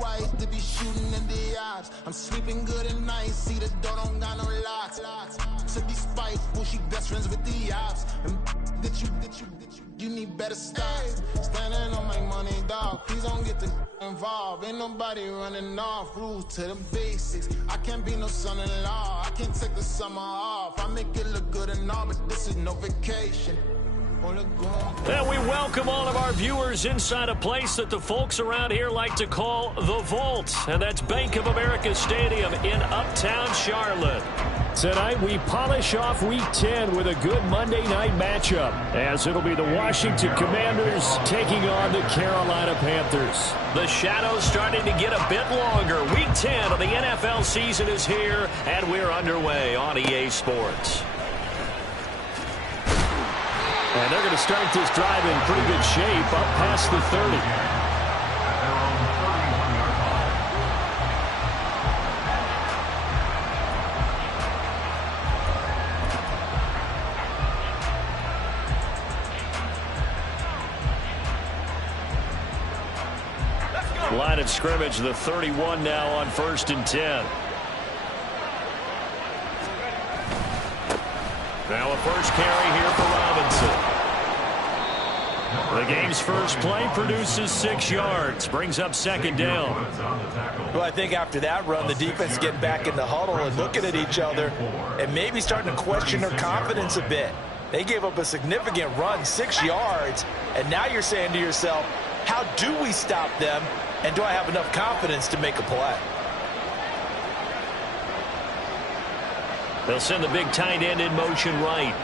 white, they be shooting in the eyes. I'm sleeping good at night, see the door don't got no locks. To be spiteful, she best friends with the ops. And you need better stops. Standing on my money, dog. Please don't get the involved. Ain't nobody running off. Rules to the basics. I can't be no son-in-law. I can't take the summer off. I make it look good and all, but this is no vacation. And we welcome all of our viewers inside a place that the folks around here like to call the Vault. And that's Bank of America Stadium in Uptown Charlotte. Tonight we polish off Week 10 with a good Monday night matchup, as it'll be the Washington Commanders taking on the Carolina Panthers. The shadows starting to get a bit longer. Week 10 of the NFL season is here, and we're underway on EA Sports. And they're going to start this drive in pretty good shape, up past the 30. Line of scrimmage, the 31 now on 1st and 10. Now a first carry here for Robinson. The game's first play produces 6 yards, brings up 2nd down. Well, I think after that run, the defense getting back in the huddle and looking at each other and maybe starting to question their confidence a bit. They gave up a significant run, 6 yards, and now you're saying to yourself, how do we stop them? And do I have enough confidence to make a play? They'll send the big tight end in motion right.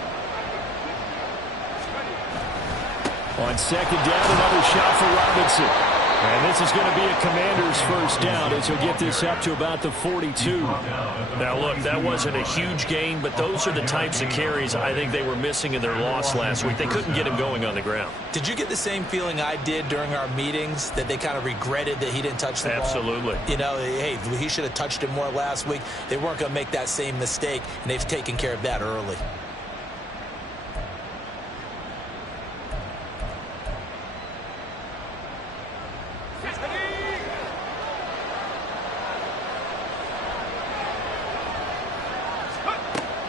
On 2nd down, another shot for Robinson. And this is going to be a Commander's first down as he'll get this up to about the 42. Now, look, that wasn't a huge gain, but those are the types of carries I think they were missing in their loss last week. They couldn't get him going on the ground. Did you get the same feeling I did during our meetings, that they kind of regretted that he didn't touch the ball? Absolutely. You know, hey, he should have touched it more last week. They weren't going to make that same mistake, and they've taken care of that early.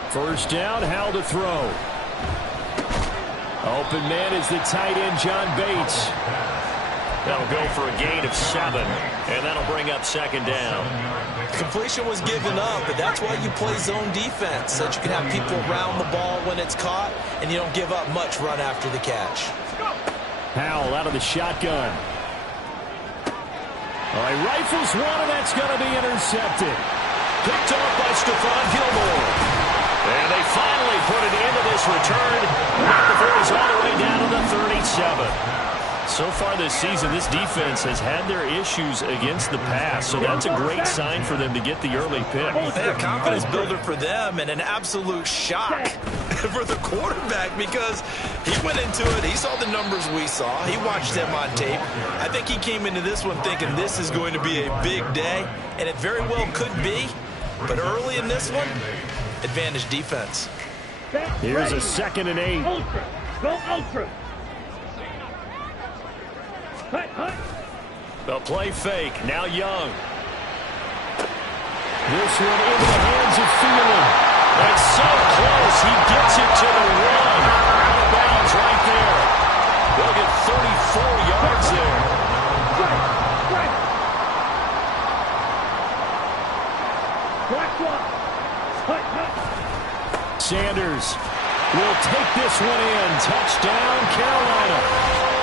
First down, Howell to throw. Open man is the tight end, John Bates. That'll go for a gain of 7, and that'll bring up 2nd down. Completion was given up, but that's why you play zone defense, so that you can have people around the ball when it's caught, and you don't give up much run after the catch. Howell out of the shotgun. All right, rifles one, and that's going to be intercepted. Picked off by Stephon Gilmore. And they finally put it into this return. Before he's all the way down to the 37. So far this season, this defense has had their issues against the pass, so that's a great sign for them to get the early pick. A confidence builder for them and an absolute shock for the quarterback, because he went into it, he saw the numbers we saw, he watched them on tape. I think he came into this one thinking this is going to be a big day, and it very well could be, but early in this one, advantage defense. Here's a 2nd and 8. Ultra. Go ultra. The play fake. Now Young. This one into the hands of Thielen. That's so close. He gets it to the 1. Out of bounds right there. They'll get 34 yards there. Sanders will take this one in. Touchdown, Carolina.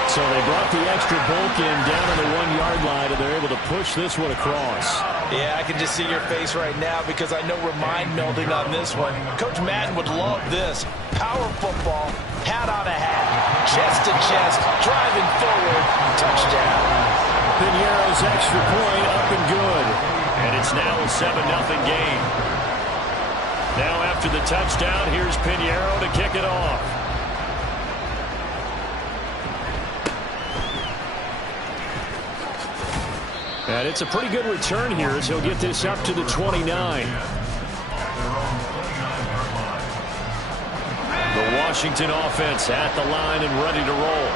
So they brought the extra bulk in down on the 1-yard line, and they're able to push this one across. Yeah, I can just see your face right now, because I know we're mind melding on this one. Coach Madden would love this. Power football, hat on a hat, chest to chest, driving forward, touchdown. Piñeiro's extra point up and good. And it's now a 7-0 game. Now after the touchdown, here's Piñeiro to kick it off. And it's a pretty good return here as he'll get this up to the 29. The Washington offense at the line and ready to roll.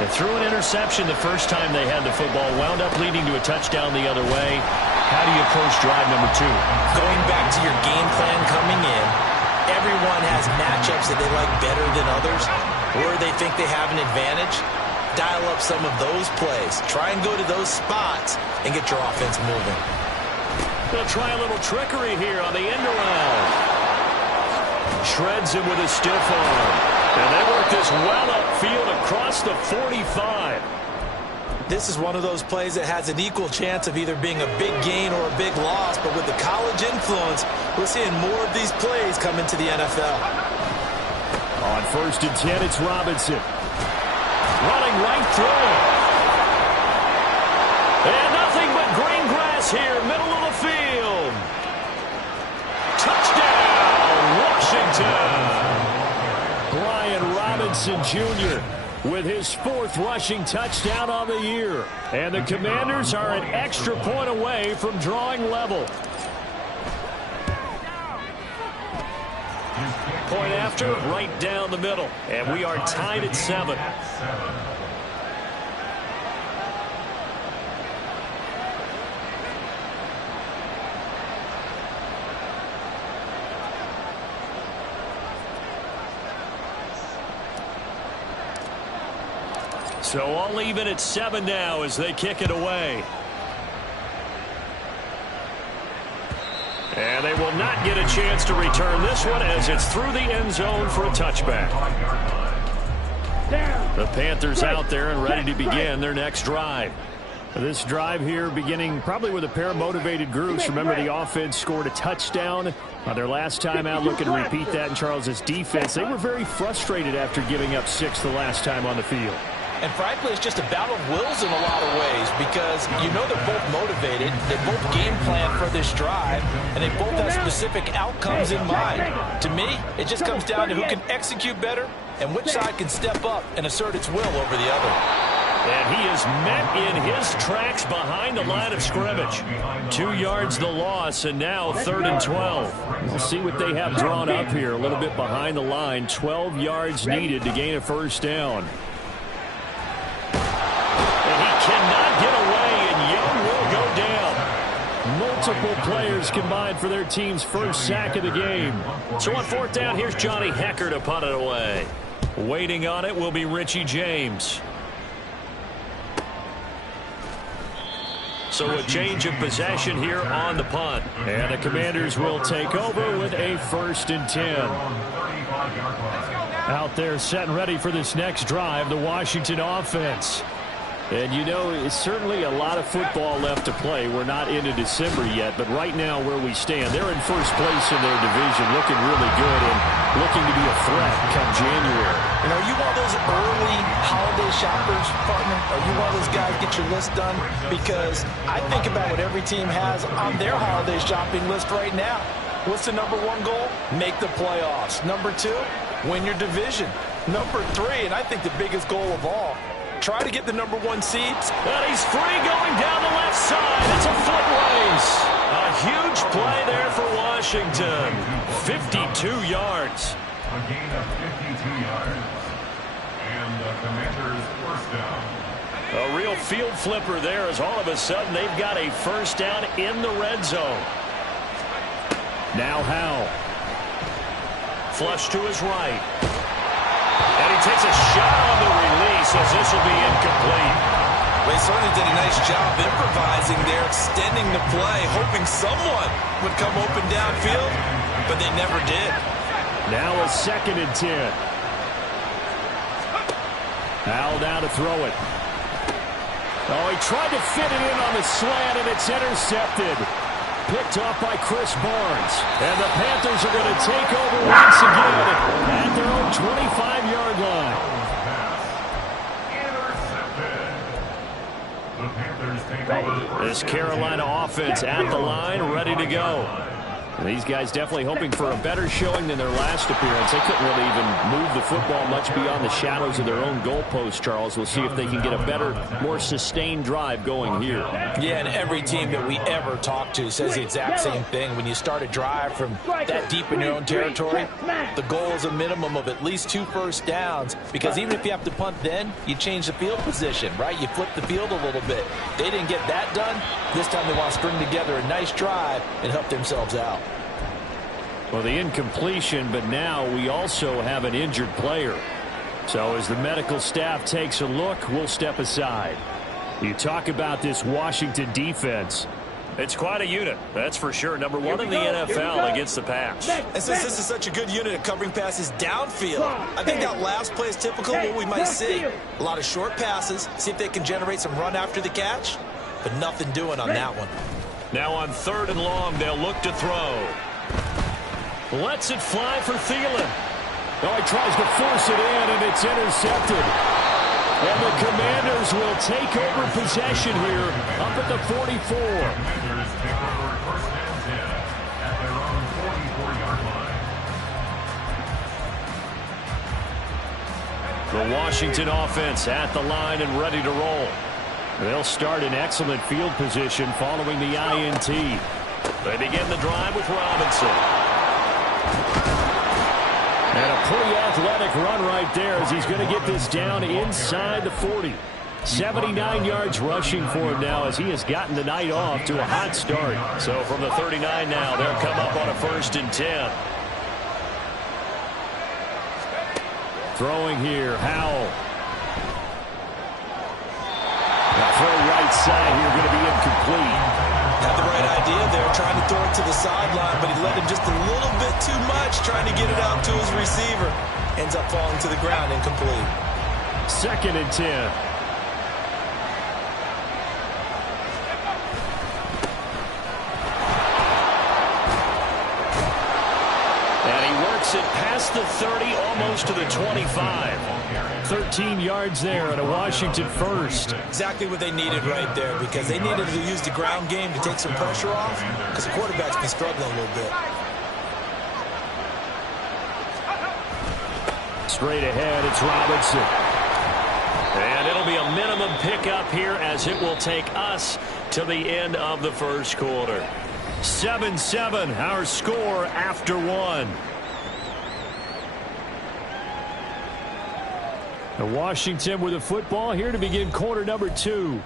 They threw an interception the first time they had the football, wound up leading to a touchdown the other way. How do you approach drive number 2? Going back to your game plan coming in, everyone has matchups that they like better than others, where they think they have an advantage. Dial up some of those plays. Try and go to those spots and get your offense moving. They'll try a little trickery here on the end around. Shreds him with a stiff arm. And they work this well upfield across the 45. This is one of those plays that has an equal chance of either being a big gain or a big loss, but with the college influence, we're seeing more of these plays come into the NFL. On 1st and 10, it's Robinson. Running right through it. And nothing but green grass here, middle of the field. Touchdown, Washington. Brian Robinson Jr. with his 4th rushing touchdown on the year. And the Commanders are an extra point away from drawing level. Point after, right down the middle. And we are tied at 7. So all even at 7 now as they kick it away. And they will not get a chance to return this one as it's through the end zone for a touchback. The Panthers out there and ready to begin their next drive. This drive here beginning probably with a pair of motivated groups. Remember, the offense scored a touchdown their last time out, looking to repeat that in Charles's defense. They were very frustrated after giving up 6 the last time on the field. And frankly, it's just a battle of wills in a lot of ways because you know they're both motivated, they both game plan for this drive, and they both have specific outcomes in mind. To me, it just comes down to who can execute better and which side can step up and assert its will over the other. And he is met in his tracks behind the line of scrimmage. 2 yards the loss, and now 3rd and 12. We'll see what they have drawn up here. A little bit behind the line. 12 yards needed to gain a first down. Cannot get away, and Young will go down. Multiple players combined for their team's first sack of the game. So on 4th down, here's Johnny Hecker to punt it away. Waiting on it will be Richie James. So a change of possession here on the punt. And the Commanders will take over with a 1st and 10. Out there set and ready for this next drive, the Washington offense. And, you know, it's certainly a lot of football left to play. We're not into December yet, but right now where we stand, they're in first place in their division, looking really good and looking to be a threat come January. And are you one of those early holiday shoppers, partner? Are you one of those guys get your list done? Because I think about what every team has on their holiday shopping list right now. What's the number 1 goal? Make the playoffs. Number 2, win your division. Number 3, and I think the biggest goal of all, try to get the number 1 seeds. And he's free going down the left side. It's a foot race. A huge play there for Washington. 52 yards. A gain of 52 yards. And the Commanders' first down. A real field flipper there as all of a sudden they've got a first down in the red zone. Now Howell. Flush to his right. And he takes a shot on the release as this will be incomplete. They certainly did a nice job improvising there, extending the play, hoping someone would come open downfield, but they never did. Now a 2nd and 10. Howell down to throw it. Oh, he tried to fit it in on the slant, and it's intercepted. Picked off by Chris Barnes. And the Panthers are going to take over once again at their own 25-yard line. The Panthers take over. This Carolina offense at the line, ready to go. These guys definitely hoping for a better showing than their last appearance. They couldn't really even move the football much beyond the shadows of their own goalpost, Charles. We'll see if they can get a better, more sustained drive going here. Yeah, and every team that we ever talk to says the exact same thing. When you start a drive from that deep in your own territory, the goal is a minimum of at least 2 first downs, because even if you have to punt then, you change the field position, right? You flip the field a little bit. They didn't get that done. This time they want to string together a nice drive and help themselves out. Well, the incompletion, but now we also have an injured player. So as the medical staff takes a look, we'll step aside. You talk about this Washington defense. It's quite a unit, that's for sure. Number 1 in the NFL against the pass. And since this is such a good unit at covering passes downfield, I think that last play is typical of what we might see. A lot of short passes, see if they can generate some run after the catch, but nothing doing on that one. Now on 3rd and long, they'll look to throw. Lets it fly for Thielen. Oh, he tries to force it in, and it's intercepted. And the Commanders will take over possession here up at the 44. Commanders take over 1st and 10 at their own 44-yard line. The Washington offense at the line and ready to roll. They'll start in excellent field position following the INT. They begin the drive with Robinson. And a pretty athletic run right there as he's going to get this down inside the 40. 79 yards rushing for him now as he has gotten the night off to a hot start. So from the 39 now, they'll come up on a 1st and 10. Throwing here, Howell. Now throw right side here, going to be incomplete. Had the right idea there, trying to throw it to the sideline, but he let him just a little bit too much, trying to get it out to his receiver. Ends up falling to the ground, incomplete. 2nd and 10. And he works it past the 30, almost to the 25. 13 yards there and a Washington first. Exactly what they needed right there, because they needed to use the ground game to take some pressure off, because the quarterback's been struggling a little bit. Straight ahead, it's Robinson. And it'll be a minimum pickup here as it will take us to the end of the 1st quarter. 7-7, our score after 1. Washington with the football here to begin quarter number 2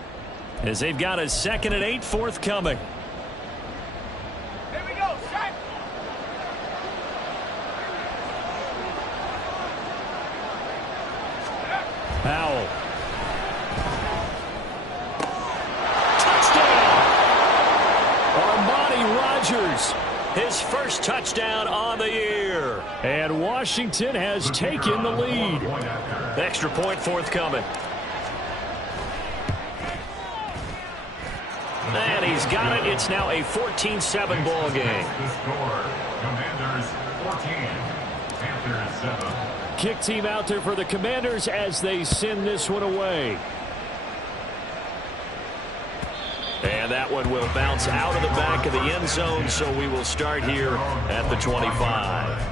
as they've got a 2nd and 8 forthcoming. Here we go, set. Howell. Touchdown! Armani Rogers, his first touchdown on the year. And Washington has taken the lead. Extra point forthcoming. And he's got it. It's now a 14-7 ball game. The score, Commanders 14, Panthers 7. Kick team out there for the Commanders as they send this one away. And that one will bounce out of the back of the end zone, so we will start here at the 25.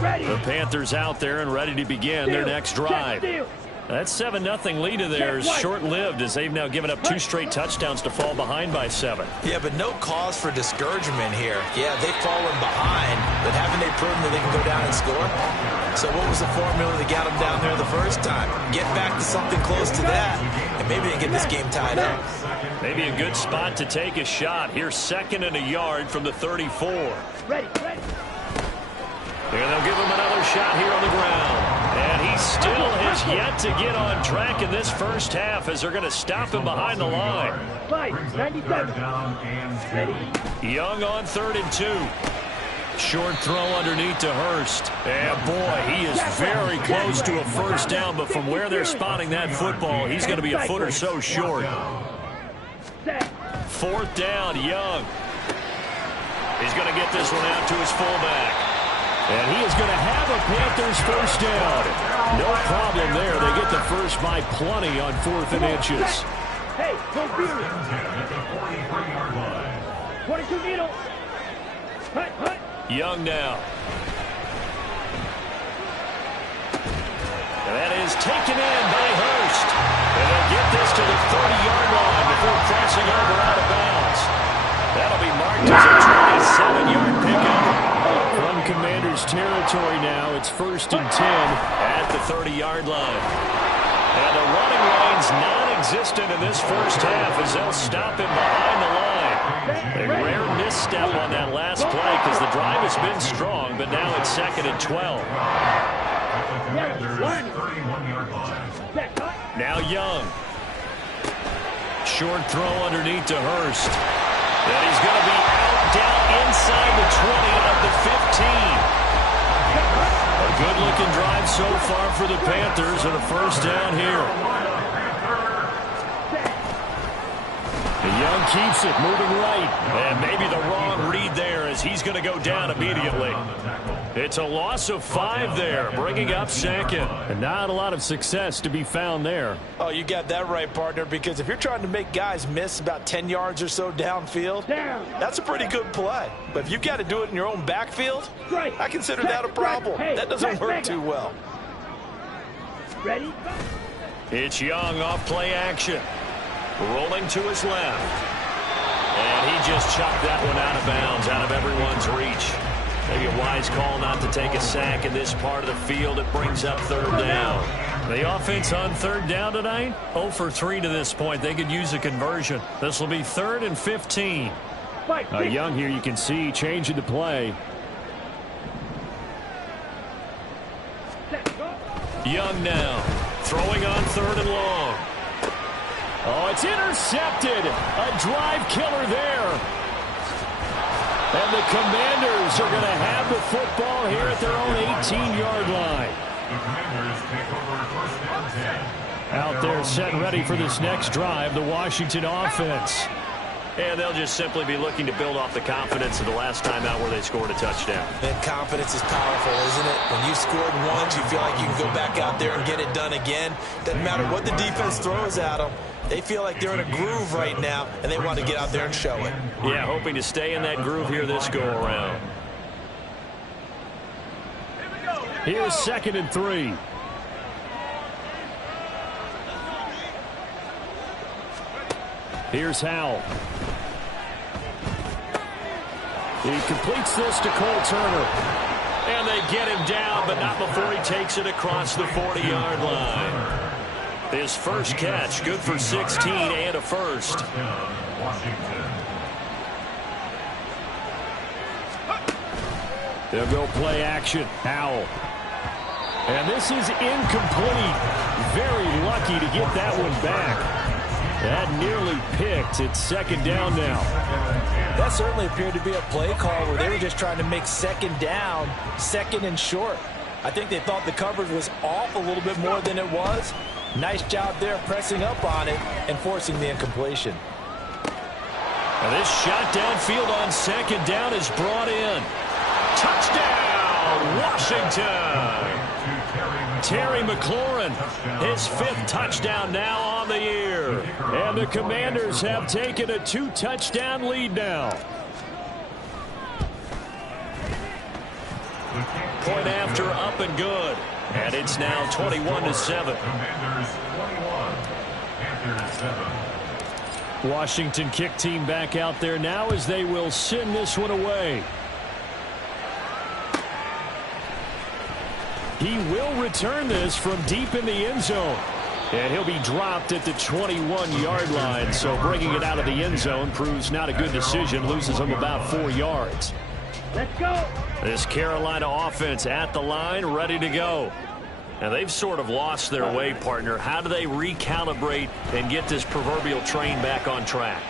Ready. The Panthers out there and ready to begin their next drive. That 7-0 lead of theirs short-lived as they've now given up 2 straight touchdowns to fall behind by 7. Yeah, but no cause for discouragement here. Yeah, they've fallen behind, but haven't they proven that they can go down and score? So what was the formula that got them down there the first time? Get back to something close to that, and maybe they get this game tied up. Maybe a good spot to take a shot. Here's 2nd and a yard from the 34. Ready. And they'll give him another shot here on the ground. And he still has yet to get on track in this first half as they're going to stop him behind the line. 97. Young on 3rd and 2. Short throw underneath to Hurst. And boy, he is very close to a first down, but from where they're spotting that football, he's going to be a foot or so short. 4th down, Young. He's going to get this one out to his fullback. And he is going to have a Panthers first down. No problem there. They get the first by plenty on 4th and inches. Hey, go Beard. 22 needle. Hut, hut. Young now. And that is taken in by Hurst. And they'll get this to the 30-yard line before crossing over out of bounds. That'll be marked as a 27-yard pickup. From Commanders territory now, it's 1st and 10 at the 30-yard line. And the running lane's non-existent in this first half as they'll stop him behind the line. A rare misstep on that last play because the drive has been strong, but now it's 2nd and 12. Now Young. Short throw underneath to Hurst. And he's going to be out down inside the 20 of the 15. A good-looking drive so far for the Panthers and a first down here. And Young keeps it moving right. And maybe the wrong read there as he's going to go down immediately. It's a loss of 5 there, bringing up 2nd. And not a lot of success to be found there. Oh, you got that right, partner, because if you're trying to make guys miss about 10 yards or so downfield, that's a pretty good play. But if you've got to do it in your own backfield, I consider that a problem. That doesn't work too well. Ready? It's Young off play action. Rolling to his left. And he just chopped that one out of bounds, out of everyone's reach. Maybe a wise call not to take a sack in this part of the field. It brings up 3rd down. The offense on 3rd down tonight, 0 for 3 to this point. They could use a conversion. This will be 3rd and 15. Young here, you can see, changing the play. Young now, throwing on 3rd and long. Oh, it's intercepted. A drive killer there. And the Commanders are going to have the football here at their own 18-yard line. The Commanders take over 1st and 10. Out there set ready for this next drive, the Washington offense. And they'll just simply be looking to build off the confidence of the last time out where they scored a touchdown. And confidence is powerful, isn't it? When you scored once, you feel like you can go back out there and get it done again. Doesn't matter what the defense throws at them. They feel like they're in a groove right now, and they want to get out there and show it. Yeah, hoping to stay in that groove here this go-around. Here's 2nd and 3. Here's Howell. He completes this to Cole Turner. And they get him down, but not before he takes it across the 40-yard line. His first catch, good for 16 and a first. They'll go play action. Howell. And this is incomplete. Very lucky to get that one back. That nearly picked. It's 2nd down now. That certainly appeared to be a play call where they were just trying to make 2nd down, 2nd and short. I think they thought the coverage was off a little bit more than it was. Nice job there pressing up on it and forcing the incompletion. And this shot downfield on 2nd down is brought in. Touchdown, Washington. Terry McLaurin, his 5th touchdown now on the year. And the Commanders have taken a 2-touchdown lead now. Point after up and good. And it's now 21-7. Commanders 21, Panthers 7. Washington kick team back out there now as they will send this one away. He will return this from deep in the end zone. And he'll be dropped at the 21-yard line. So bringing it out of the end zone proves not a good decision. Loses him about 4 yards. Let's go. This Carolina offense at the line, ready to go. And they've sort of lost their way, partner. How do they recalibrate and get this proverbial train back on track?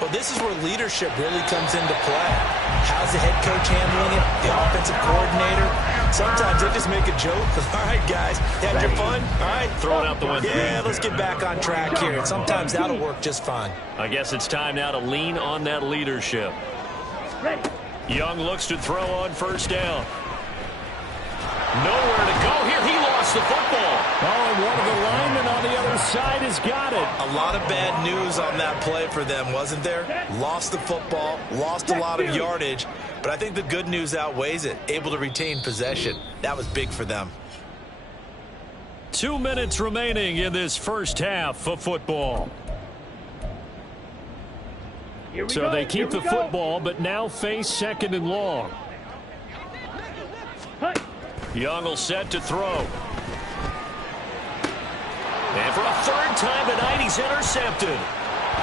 Well, this is where leadership really comes into play. How's the head coach handling it? The offensive coordinator? Sometimes they just make a joke. All right, guys, had your fun? All right, throw it out the window. Yeah, let's get back on track here. And sometimes that'll work just fine. I guess it's time now to lean on that leadership. Ready. Young looks to throw on 1st down. Nowhere to go here. He lost lost the football. Oh, and one of the linemen on the other side has got it. A lot of bad news on that play for them, wasn't there? Lost the football, lost a lot of yardage, but I think the good news outweighs it. Able to retain possession. That was big for them. 2 minutes remaining in this first half of football. So they keep the football, but now face 2nd and long. Young will set to throw. And for a 3rd time tonight, he's intercepted.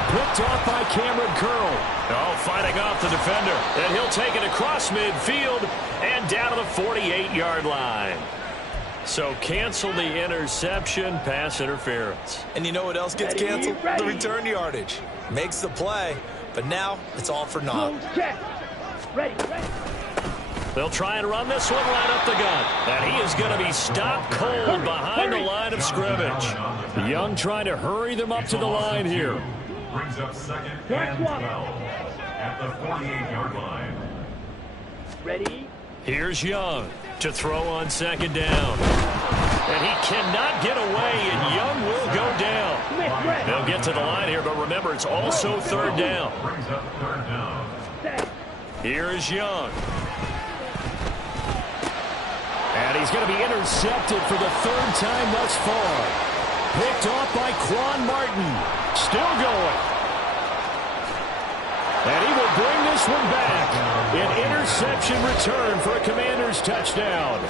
Picked off by Cameron Curl. Oh, fighting off the defender. And he'll take it across midfield and down to the 48-yard line. So cancel the interception, pass interference. And you know what else gets canceled? The return yardage. Makes the play, but now it's all for naught. Ready. They'll try and run this one right up the gut. And he is going to be stopped cold behind the line of scrimmage. Young trying to hurry them up to the line here. Brings up 2nd and 12 at the 48-yard line. Ready. Here's Young to throw on 2nd down. And he cannot get away, and Young will go down. They'll get to the line here, but remember, it's also 3rd down. Brings up 3rd down. Here is Young. And he's going to be intercepted for the 3rd time thus far. Picked off by Quan Martin. Still going. And he will bring this one back. An interception return for a Commanders touchdown.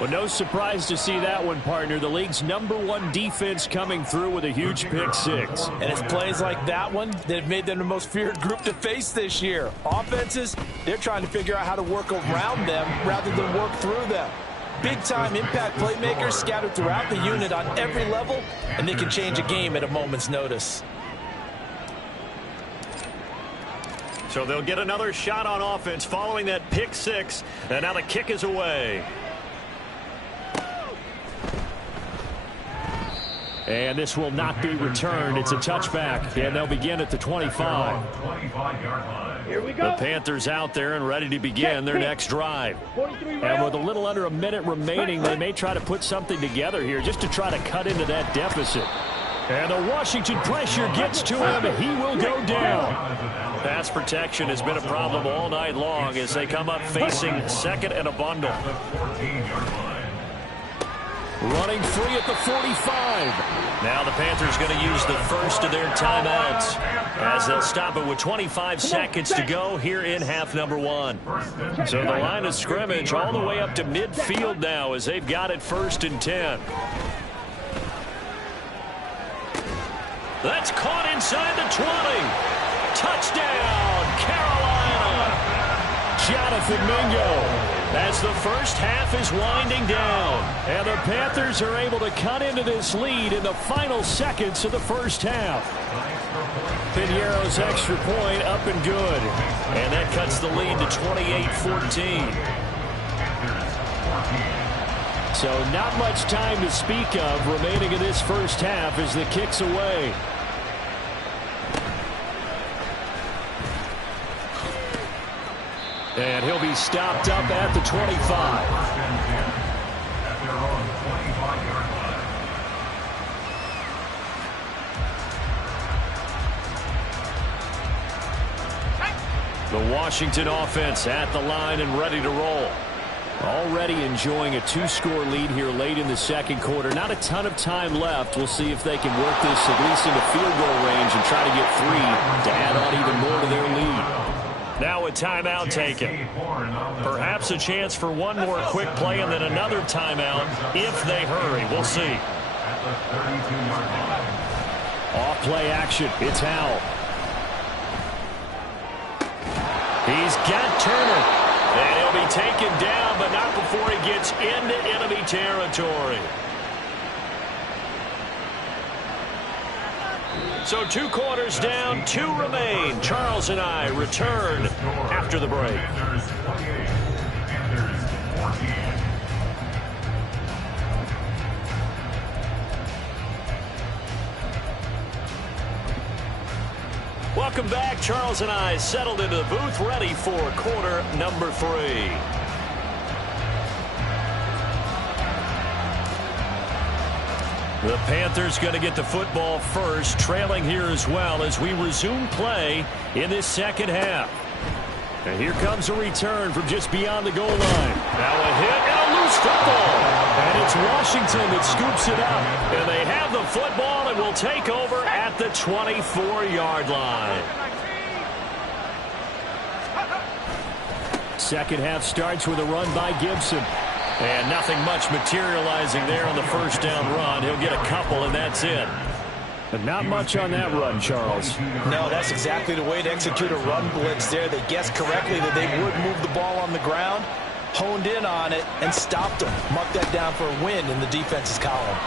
Well, no surprise to see that one, partner. The league's #1 defense coming through with a huge pick 6. And it's plays like that one that have made them the most feared group to face this year. Offenses, they're trying to figure out how to work around them rather than work through them. Big-time impact playmakers scattered throughout the unit on every level, and they can change a game at a moment's notice. So they'll get another shot on offense following that pick 6. And now the kick is away. And this will not be returned. It's a touchback, and they'll begin at the 25. Here we go. The Panthers out there and ready to begin their next drive. And with a little under a minute remaining, they may try to put something together here just to try to cut into that deficit. And the Washington pressure gets to him. He will go down. Pass protection has been a problem all night long as they come up facing 2nd and a bundle. Running free at the 45. Now the Panthers going to use the first of their timeouts as they'll stop it with 25 seconds to go here in half number 1. So the line of scrimmage all the way up to midfield now as they've got it 1st and 10. That's caught inside the 20. Touchdown, Carolina. Jonathan Mingo. As the first half is winding down. And the Panthers are able to cut into this lead in the final seconds of the first half. Piñeiro's extra point up and good. And that cuts the lead to 28-14. So not much time to speak of remaining in this first half as the kick's away. And he'll be stopped up at the 25. The Washington offense at the line and ready to roll. Already enjoying a 2-score lead here late in the 2nd quarter. Not a ton of time left. We'll see if they can work this at least into field goal range and try to get 3 to add on even more to their lead. Now a timeout taken. Perhaps a chance for one more quick play and then another timeout if they hurry. We'll see. Off play action. It's Howell. He's got Turner. And he'll be taken down, but not before he gets into enemy territory. So 2 quarters down, 2 remain. Charles and I return after the break. Welcome back. Charles and I settled into the booth, ready for quarter number 3. The Panthers going to get the football first, trailing here as well as we resume play in this second half. And here comes a return from just beyond the goal line. Now a hit and a loose football. And it's Washington that scoops it up. And they have the football and will take over at the 24-yard line. Second half starts with a run by Gibson. And nothing much materializing there on the first down run. He'll get a couple, and that's it. But not much on that run, Charles. No, that's exactly the way to execute a run blitz there. They guessed correctly that they would move the ball on the ground, honed in on it, and stopped them. Marked that down for a win in the defense's column.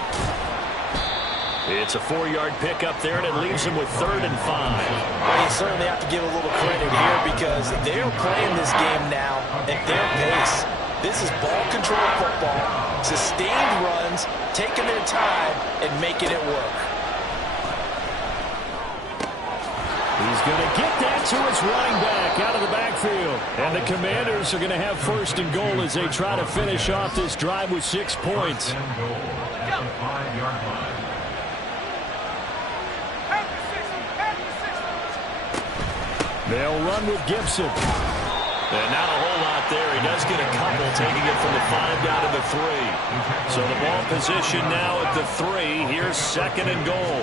It's a 4-yard pickup there, and it leaves them with 3rd and 5. Well, you certainly have to give a little credit here because they're playing this game now at their pace. This is ball control football, sustained runs, taking their time, and making it work. He's going to get that to his running back out of the backfield. And the Commanders are going to have 1st and goal as they try to finish off this drive with 6 points. They'll run with Gibson. And not a whole lot there. He does get a couple, taking it from the 5 down to the 3. So the ball position now at the 3. Here's 2nd and goal.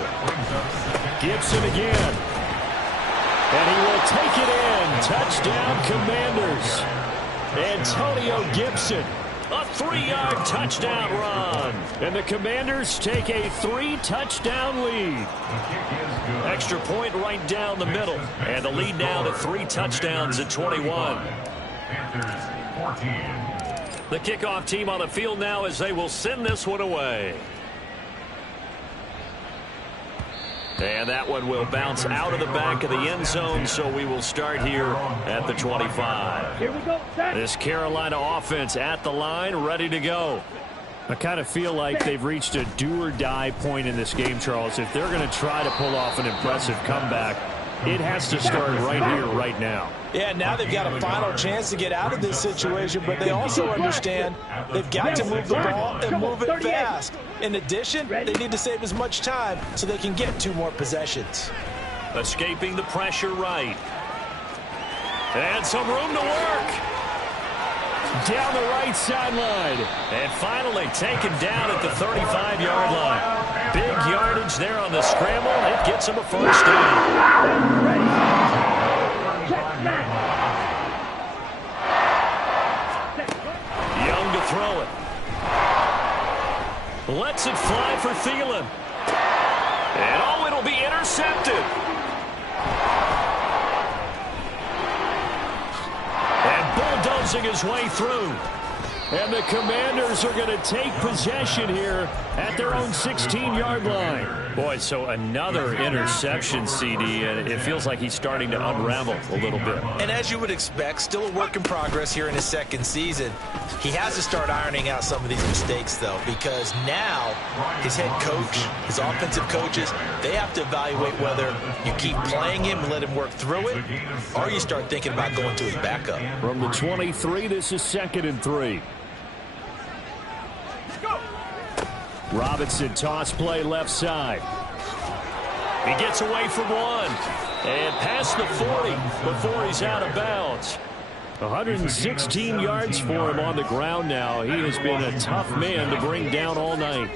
Gibson again. And he will take it in. Touchdown, Commanders. Antonio Gibson. A 3-yard touchdown run. And the Commanders take a 3-touchdown lead. Extra point right down the middle. And the lead now to 3 touchdowns at 21. The kickoff team on the field now as they will send this one away. And that one will bounce out of the back of the end zone, so we will start here at the 25. Here we go, set. This Carolina offense at the line, ready to go. I kind of feel like they've reached a do-or-die point in this game, Charles. If they're going to try to pull off an impressive comeback, it has to start right here, right now. Yeah, now they've got a final chance to get out of this situation, but they also understand they've got to move the ball and move it fast. In addition, they need to save as much time so they can get 2 more possessions. Escaping the pressure right. And some room to work. Down the right sideline. And finally taken down at the 35-yard line. Big yardage there on the scramble. It gets him a first down. Young to throw it. Lets it fly for Thielen. And oh, it'll be intercepted. And bulldozing his way through. And the Commanders are going to take possession here at their own 16-yard line. Boy, so another interception, CD, and it feels like he's starting to unravel a little bit. And as you would expect, still a work in progress here in his 2nd season. He has to start ironing out some of these mistakes, though, because now his head coach, his offensive coaches, they have to evaluate whether you keep playing him and let him work through it, or you start thinking about going to his backup. From the 23, this is 2nd and 3. Robinson toss play left side. He gets away from one and past the 40 before he's out of bounds. 116 yards for him on the ground now. He has been a tough man to bring down all night.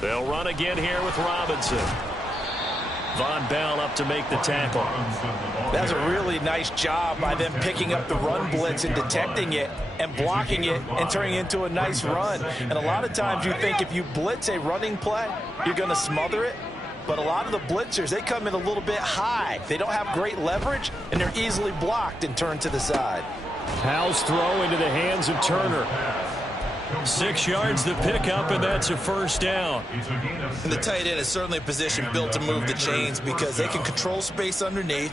They'll run again here with Robinson. Von Bell up to make the tackle. That's a really nice job by them picking up the run blitz and detecting it and blocking it and turning it into a nice run. And a lot of times you think if you blitz a running play, you're going to smother it. But a lot of the blitzers, they come in a little bit high. They don't have great leverage, and they're easily blocked and turned to the side. Howell's throw into the hands of Turner. 6 yards to pick up, and that's a first down. And the tight end is certainly a position built to move the chains because they can control space underneath.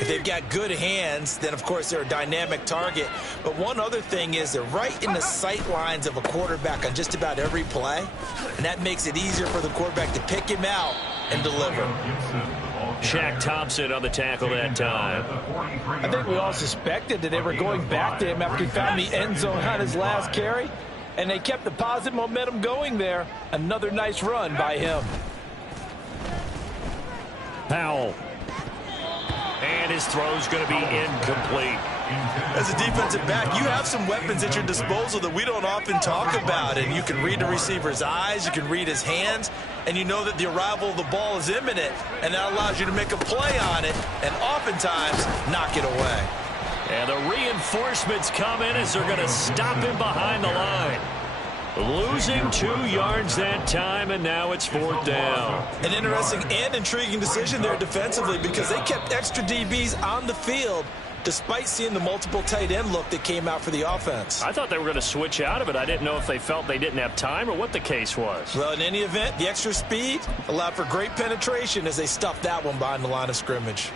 If they've got good hands, then, of course, they're a dynamic target. But one other thing is they're right in the sight lines of a quarterback on just about every play, and that makes it easier for the quarterback to pick him out and deliver. Shaq Thompson on the tackle that time. I think we all suspected that they were going back to him after he found the end zone on his last carry, and they kept the positive momentum going there. Another nice run by him. Powell. And his throw's going to be incomplete. As a defensive back, you have some weapons at your disposal that we don't often talk about. And you can read the receiver's eyes, you can read his hands, and you know that the arrival of the ball is imminent. And that allows you to make a play on it and oftentimes knock it away. And the reinforcements come in as they're going to stop him behind the line. Losing 2 yards that time, and now it's 4th down. An interesting and intriguing decision there defensively because they kept extra DBs on the field despite seeing the multiple tight end look that came out for the offense. I thought they were going to switch out of it. I didn't know if they felt they didn't have time or what the case was. Well, in any event, the extra speed allowed for great penetration as they stuffed that one behind the line of scrimmage.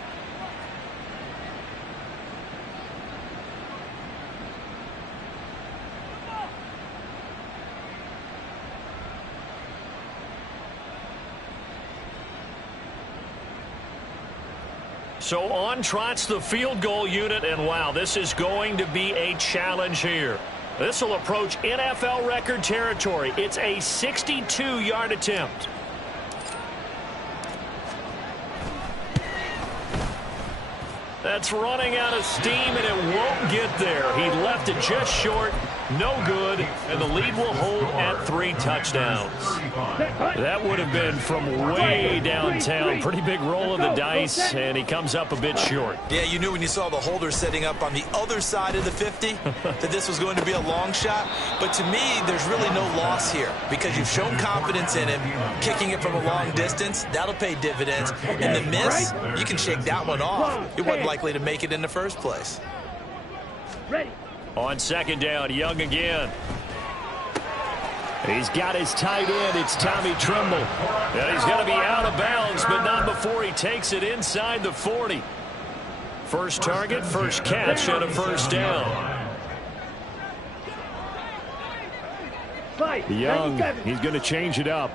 So on trots the field goal unit, and wow, this is going to be a challenge here. This will approach NFL record territory. It's a 62-yard attempt. That's running out of steam, and it won't get there. He left it just short. No good, and the lead will hold at 3 touchdowns. That would have been from way downtown. Pretty big roll of the dice, and he comes up a bit short. Yeah, you knew when you saw the holder setting up on the other side of the 50 that this was going to be a long shot. But to me, there's really no loss here because you've shown confidence in him. Kicking it from a long distance, that'll pay dividends. And the miss, you can shake that one off. It wasn't likely to make it in the first place. Ready. On 2nd down, Young again. He's got his tight end. It's Tommy Tremble. And he's going to be out of bounds, but not before he takes it inside the 40. First target, first catch, and a 1st down. Young, he's going to change it up.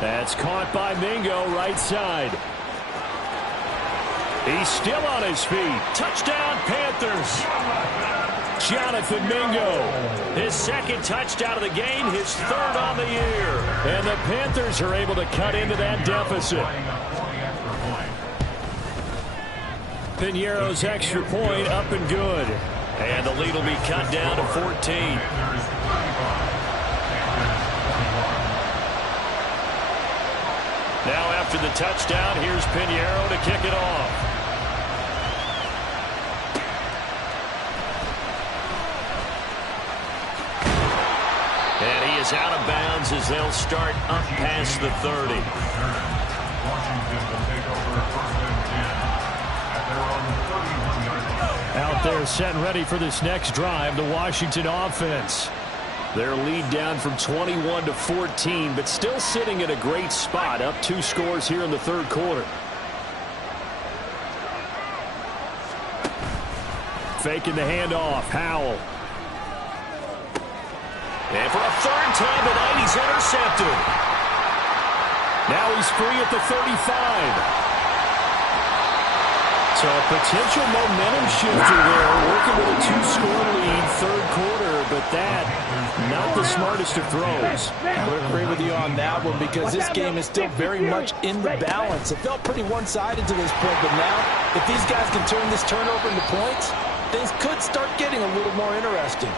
That's caught by Mingo, right side. He's still on his feet. Touchdown, Panthers. Jonathan Mingo. His 2nd touchdown of the game, his 3rd on the year. And the Panthers are able to cut into that deficit. Piñeiro's extra point up and good. And the lead will be cut down to 14. Now after the touchdown, here's Piñeiro to kick it off. And he is out of bounds as they'll start up past the 30. Out there set and ready for this next drive, the Washington offense. Their lead down from 21 to 14, but still sitting in a great spot, up 2 scores here in the 3rd quarter. Faking the handoff, Howell. And for a 3rd time tonight, he's intercepted. Now he's free at the 35. So a potential momentum shifter there, working with a 2-score lead, 3rd quarter, but that, not the smartest of throws. I would agree with you on that one because this game is still very much in the balance. It felt pretty one-sided to this point, but now, if these guys can turn this turnover into points, things could start getting a little more interesting.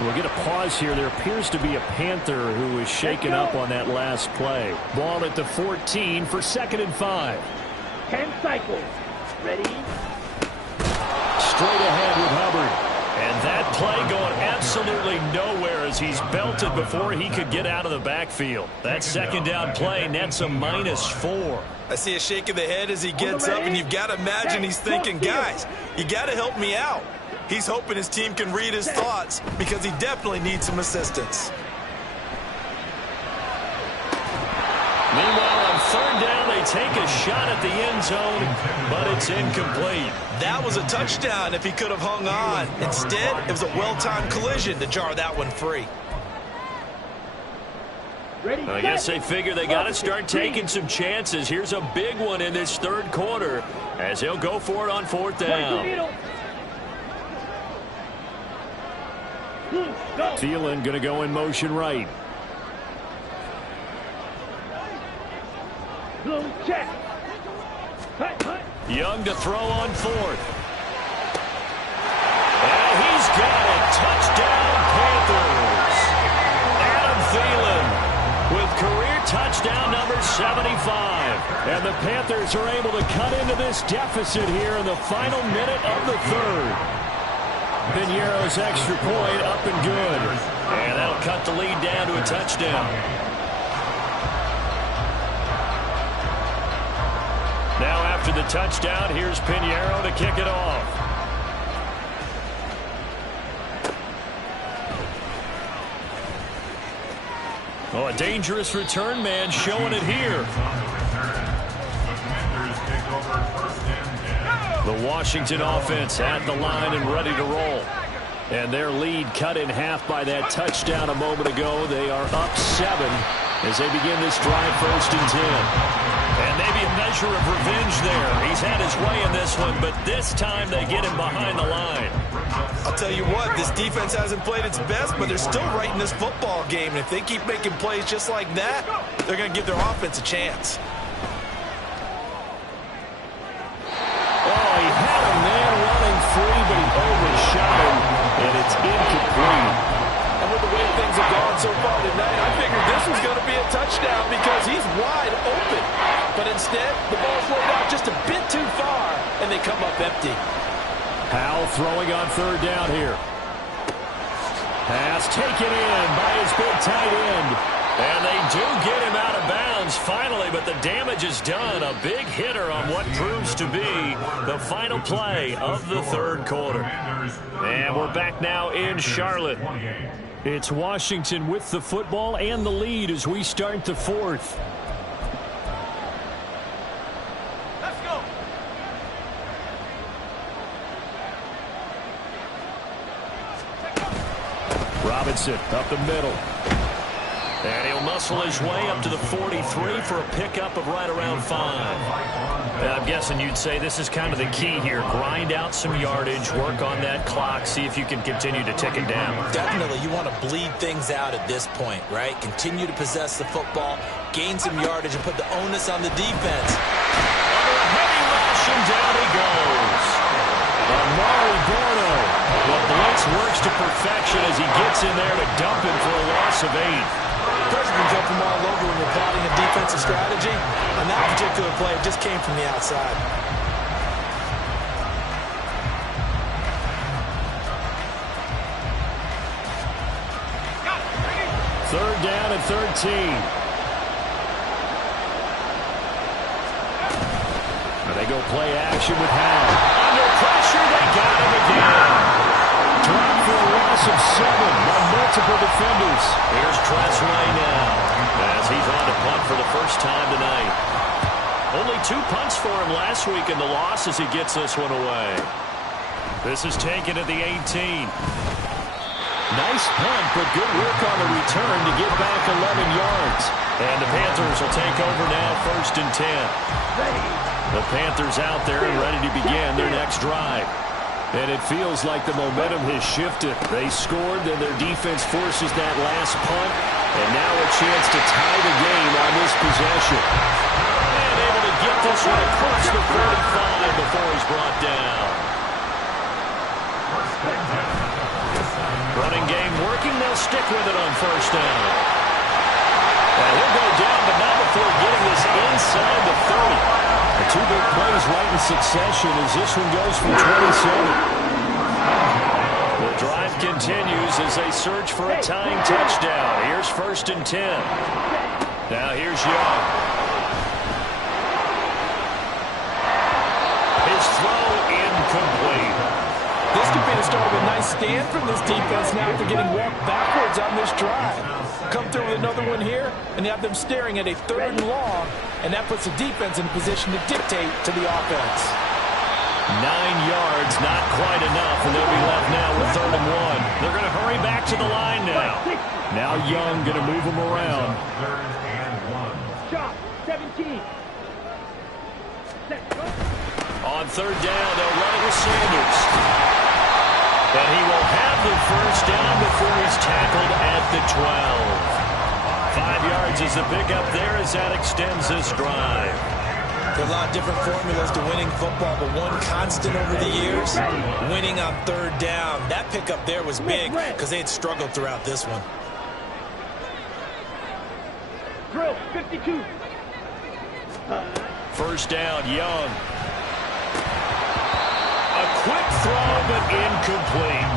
We'll get a pause here. There appears to be a Panther who was shaken up on that last play. Ball at the 14 for 2nd and 5. 10 cycles. Ready? Straight ahead with Hubbard. And that play going absolutely nowhere as he's belted before he could get out of the backfield. That 2nd down play nets a -4. I see a shake of the head as he gets up, and you've got to imagine he's thinking, guys, you got to help me out. He's hoping his team can read his thoughts because he definitely needs some assistance. Meanwhile, on 3rd down, they take a shot at the end zone, but it's incomplete. That was a touchdown if he could have hung on. Instead, it was a well-timed collision to jar that one free. Ready, I guess they figure they got to start taking some chances. Here's a big one in this third quarter as he'll go for it on fourth down. Thielen going to go in motion right. Check. Young to throw on fourth. And he's got it. Touchdown, Panthers. Adam Thielen with career touchdown number 75. And the Panthers are able to cut into this deficit here in the final minute of the third. Piñeiro's extra point up and good. And that'll cut the lead down to a touchdown. Now after the touchdown, here's Piñeiro to kick it off. Oh, a dangerous return man showing it here. The Washington offense at the line and ready to roll. And their lead cut in half by that touchdown a moment ago. They are up 7 as they begin this drive, 1st and 10. And maybe a measure of revenge there. He's had his way in this one, but this time they get him behind the line. I'll tell you what, this defense hasn't played its best, but they're still right in this football game. And if they keep making plays just like that, they're going to give their offense a chance. Oh, he had a man running free, but he overshot him, and it's incomplete. And with the way things have gone so far tonight, I figured this was going to be a touchdown because he's wide open. But instead, the ball's laid out just a bit too far, and they come up empty. Howell throwing on third down here. Pass taken in by his big tight end. And they do get him out of bounds finally, but the damage is done. A big hitter on what proves to be the final play of the third quarter. And we're back now in Charlotte. It's Washington with the football and the lead as we start the fourth. Let's go. Robinson up the middle. And he'll muscle his way up to the 43 for a pickup of right around 5. And I'm guessing you'd say this is kind of the key here. Grind out some yardage, work on that clock, see if you can continue to tick it down. Definitely, you want to bleed things out at this point, right? Continue to possess the football, gain some yardage, and put the onus on the defense. Under a heavy rush, and down he goes. Amari Bono. The blitz works to perfection as he gets in there to dump him for a loss of 8. Person can jump from all over when you're plotting a defensive strategy. On that particular play, it just came from the outside. Third down and 13. They go play action with Howell. Under pressure, they got him again. Drop for a loss of 7 by multiple defenders. Here's Tressway now as he's on to punt for the first time tonight. Only 2 punts for him last week in the loss as he gets this one away. This is taken at the 18. Nice punt, but good work on the return to get back 11 yards. And the Panthers will take over now, 1st and 10. The Panthers out there and ready to begin their next drive. And it feels like the momentum has shifted. They scored, then their defense forces that last punt, and now a chance to tie the game on this possession. And able to get this one across the 45 before he's brought down. Running game working, they'll stick with it on 1st down. And he'll go down, but not before getting this inside the 30. The 2 big plays right in succession as this one goes for 27. The drive continues as they search for a tying touchdown. Here's 1st and 10. Now here's Young. His throw incomplete. This could be the start of a nice stand from this defense now after getting walked backwards on this drive. Come through with another one here, and you have them staring at a 3rd and long, and that puts the defense in a position to dictate to the offense. 9 yards, not quite enough, and they'll be left now with 3rd and 1. They're going to hurry back to the line now. Now Young going to move them around. 3rd and 1. Shot, 17. On 3rd down, they'll run it with Sanders. And he will have the 1st down before he's tackled at the 12. 5 yards is the pickup there as that extends this drive. There are a lot of different formulas to winning football, but one constant over the years, winning on 3rd down. That pickup there was big because they had struggled throughout this one. Drill, 52. 1st down, Young. A quick throw, but incomplete.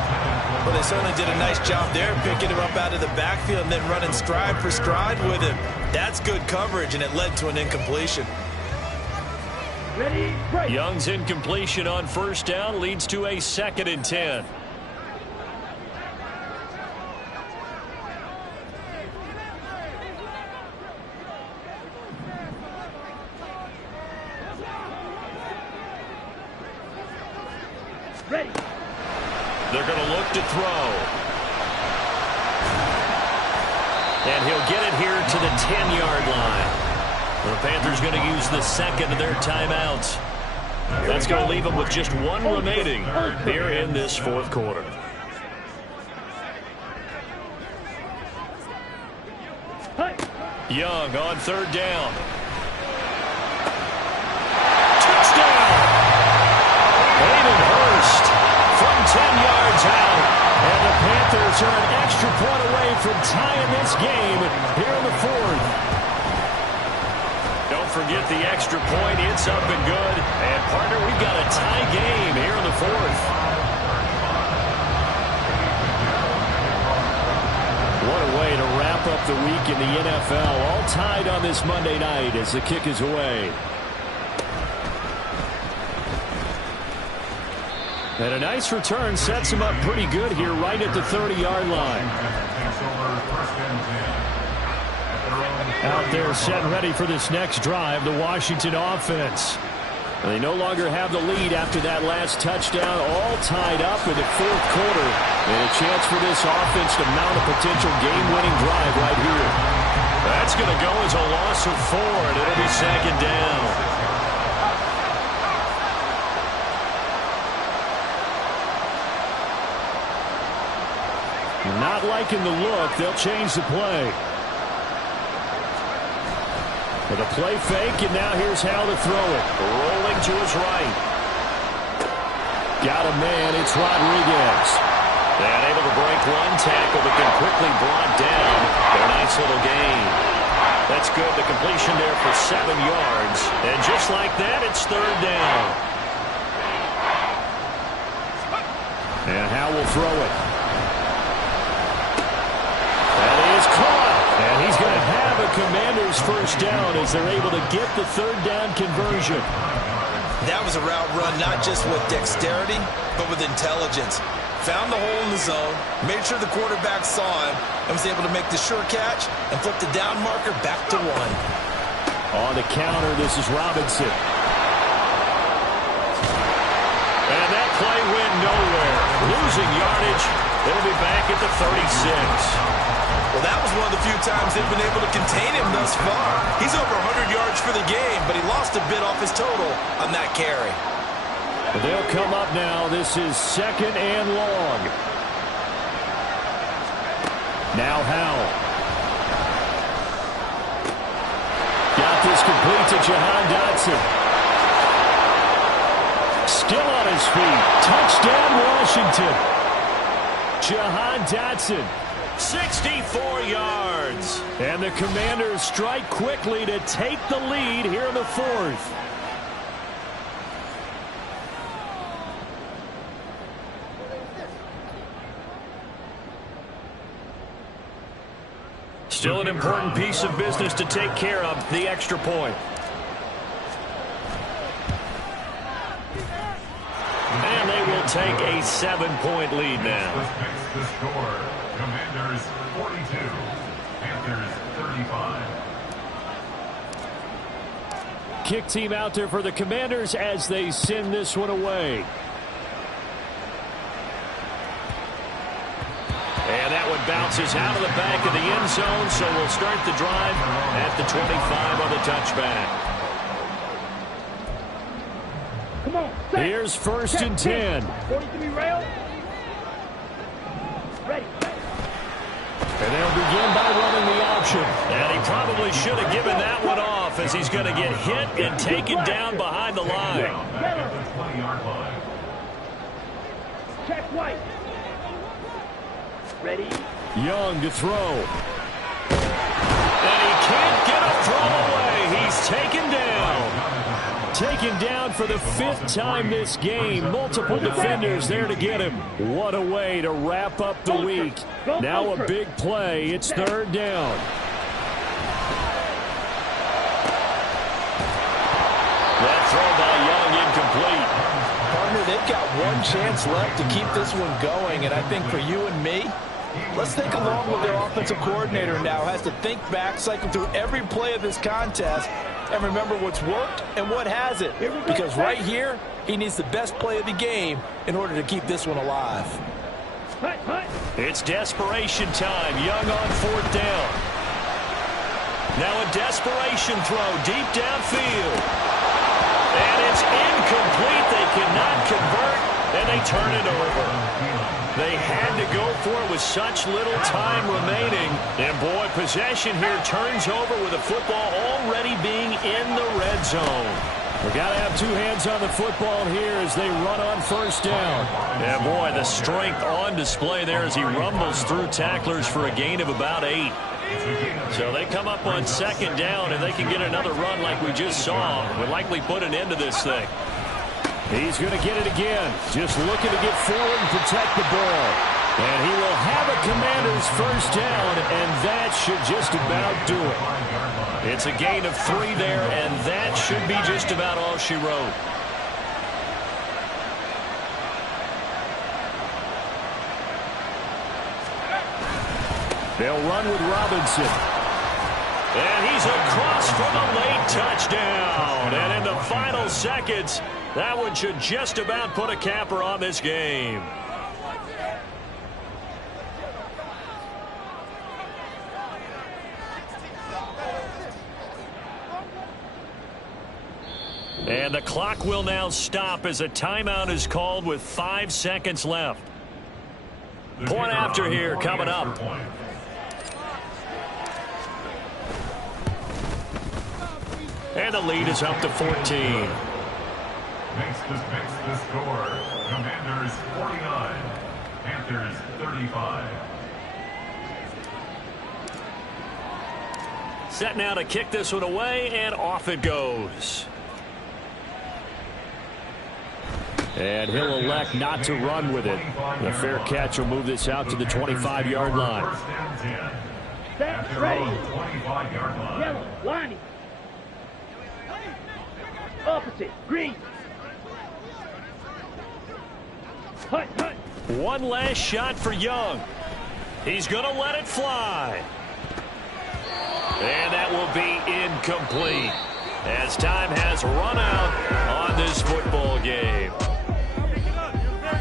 Well, they certainly did a nice job there, picking him up out of the backfield and then running stride for stride with him. That's good coverage, and it led to an incompletion. Ready, break. Young's incompletion on 1st down leads to a 2nd and 10. Ready. They're going to look to throw. And he'll get it here to the 10-yard line. The Panthers going to use the 2nd of their timeouts. That's going to leave them with just 1 remaining here in this 4th quarter. Young on 3rd down. Touchdown! Hayden Hurst from 10 yards out. And the Panthers are an extra point away from tying this game here in the 4th. Don't forget the extra point. It's up and good. And, partner, we've got a tie game here in the 4th. What a way to wrap up the week in the NFL. All tied on this Monday night as the kick is away. And a nice return sets him up pretty good here right at the 30-yard line. Out there set and ready for this next drive, the Washington offense. And they no longer have the lead after that last touchdown, all tied up in the 4th quarter. And a chance for this offense to mount a potential game-winning drive right here. That's going to go as a loss of 4, and it'll be 2nd down. Not liking the look, they'll change the play. With a play fake, and now here's how to throw it. Rolling to his right. Got a man, it's Rodriguez. And able to break 1 tackle, but then quickly brought down. But a nice little gain. That's good, the completion there for 7 yards. And just like that, it's 3rd down. And Howe will throw it. That is caught. And he's going to have a Commanders 1st down as they're able to get the 3rd down conversion. That was a route run not just with dexterity, but with intelligence. Found the hole in the zone, made sure the quarterback saw him, and was able to make the sure catch and flip the down marker back to 1. On the counter, this is Robinson. And that play went nowhere. Losing yardage. They'll be back at the 36. Well, that was one of the few times they've been able to contain him thus far. He's over 100 yards for the game, but he lost a bit off his total on that carry. They'll come up now. This is 2nd and long. Now Howell. Got this complete to Jahan Dotson. Still on his feet. Touchdown, Washington. Jahan Dotson. 64 yards. And the Commanders strike quickly to take the lead here in the 4th. Still an important piece of business to take care of, the extra point. And they will take a 7-point lead now. The score, Commanders 42, Panthers 35. kick team out there for the Commanders as they send this one away. And that one bounces out of the back of the end zone, so we'll start the drive at the 25 on the touchback. Come on. Here's first and 10. 43 rail. Ready. And they'll begin by running the option. And he probably should have given that one off, as he's going to get hit and taken down behind the line. At the 20-yard line. Check white. Ready. Young to throw. And he can't get a throw away. He's taken down. Taken down for the 5th time this game. Multiple defenders there to get him. What a way to wrap up the week. Now a big play. It's 3rd down. That throw by Young incomplete. Partner, they've got one chance left to keep this one going, and I think for you and me, let's think along with their offensive coordinator now has to think back, cycle through every play of this contest, and remember what's worked and what hasn't. Because right here, he needs the best play of the game in order to keep this one alive. It's desperation time. Young on 4th down. Now a desperation throw deep downfield. And it's incomplete. They cannot convert, and they turn it over. They had to go for it with such little time remaining. And, boy, possession here turns over with the football already being in the red zone. We've got to have 2 hands on the football here as they run on 1st down. Yeah, boy, the strength on display there as he rumbles through tacklers for a gain of about 8. So they come up on 2nd down, and they can get another run like we just saw. We'll likely put an end to this thing. He's going to get it again. Just looking to get forward and protect the ball. And he will have a Commanders 1st down, and that should just about do it. It's a gain of 3 there, and that should be just about all she wrote. They'll run with Robinson. And he's across for the late touchdown. And in the final seconds, that one should just about put a capper on this game. And the clock will now stop as a timeout is called with 5 seconds left. Point after here coming up. And the lead is up to 14. Makes the score. Commanders 49, Panthers 35. Set now to kick this one away, and off it goes. And he'll elect not to run with it. The fair catch will move this out to the 25-yard line. First down 10. Set, ready. 25-yard line. Yellow, lining. Opposite, green. Hut, hut. One last shot for Young. He's going to let it fly. And that will be incomplete as time has run out on this football game.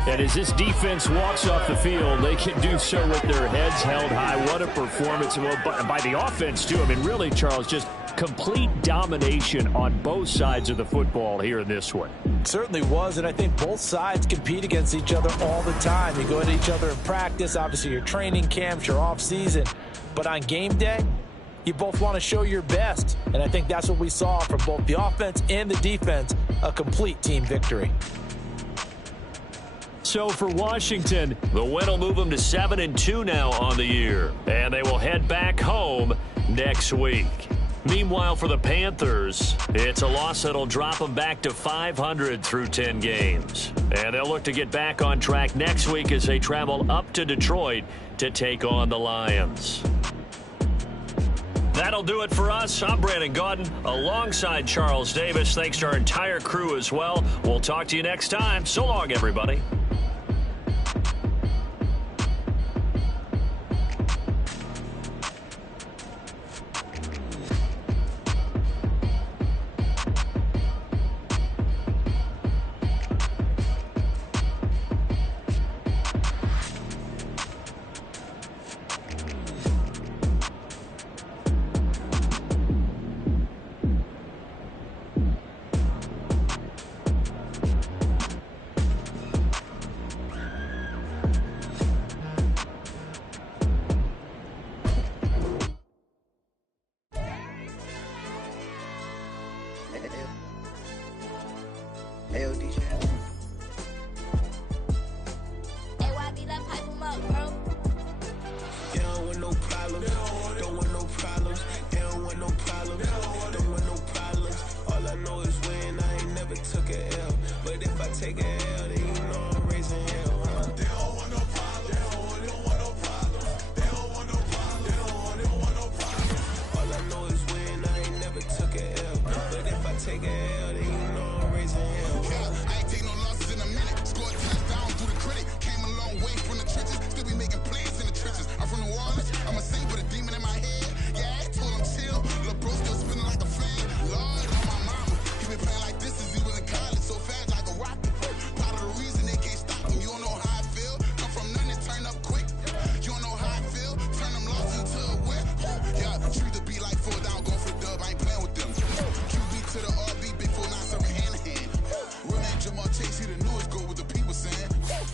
And as this defense walks off the field, they can do so with their heads held high. What a performance by the offense, too. I mean, really, Charles, just complete domination on both sides of the football here in this one. Certainly was, and I think both sides compete against each other all the time. You go at each other in practice, obviously your training camps, your off season, but on game day, you both want to show your best, and I think that's what we saw from both the offense and the defense, a complete team victory. So for Washington, the win will move them to 7-2 now on the year, and they will head back home next week. Meanwhile, for the Panthers, it's a loss that'll drop them back to 500 through 10 games. And they'll look to get back on track next week as they travel up to Detroit to take on the Lions. That'll do it for us. I'm Brandon Gaudin alongside Charles Davis. Thanks to our entire crew as well. We'll talk to you next time. So long, everybody. Hey, DJ. AYB, let pipe him up, bro. You don't want no problems. Don't want no problems. You don't want no problems. Don't want no problems. All I know is when I ain't never took a L. But if I take a L, then you know I'm raising hell, huh? They don't want no problems. They don't want no problems. They don't want no problems. They don't want no problems. All I know is when I ain't never took a L. But if I take a L, then you know I'm raising hell. Yeah, I ain't take no losses in a minute. Scored touchdown through the critic. Came a long way from the trenches. Still be making plays in the trenches. I'm from New Orleans. I'm a saint with a demon in my head. Yeah, I told him chill. Lil' bro still spinning like a fan. Lord, on my mama. He been playing like this since he was in college. So fast like a rocket. Part of the reason they can't stop him. You don't know how I feel. Come from nothing and turn up quick. You don't know how I feel. Turn them losses into a whip. Yeah, treat the beat like 4 down. Go for the dub. I ain't playing with them. QB to the RB. Big 4 9 serving hand to hand. Real name Jamar Chase. He the newest go with the people saying.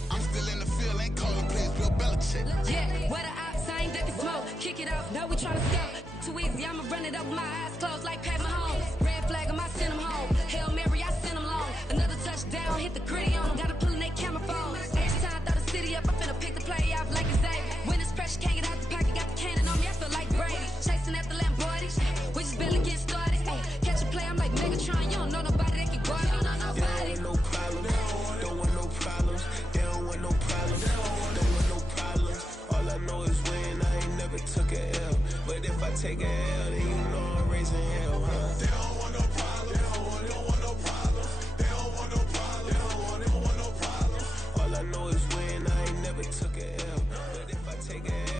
I'm still in the field. Ain't calling plays. Bill Belichick. Yeah, where the ops, I ain't ducking smoke. Kick it off, now we tryna sell. Too easy, I'ma run it up with my eyes closed like Pat Mahomes. Red flag him, I send him home. Hail Mary, I send him long. Another touchdown, hit the gritty on him. Gotta pull in they camera phone. Every time I throw the city up, I finna pick the play off like a Xavier. When it's pressure, can't get out the pocket. Got the cannon on me, I feel like Brady. Chasing at the Lamborghini. We just barely get started. Ay, catch a play, I'm like Megatron. You don't know nobody that can guard me. You don't know nobody. No problems. Don't want no problems. They don't want no problems. Don't want no problems. All I know is when I ain't never took a L. But if I take a L,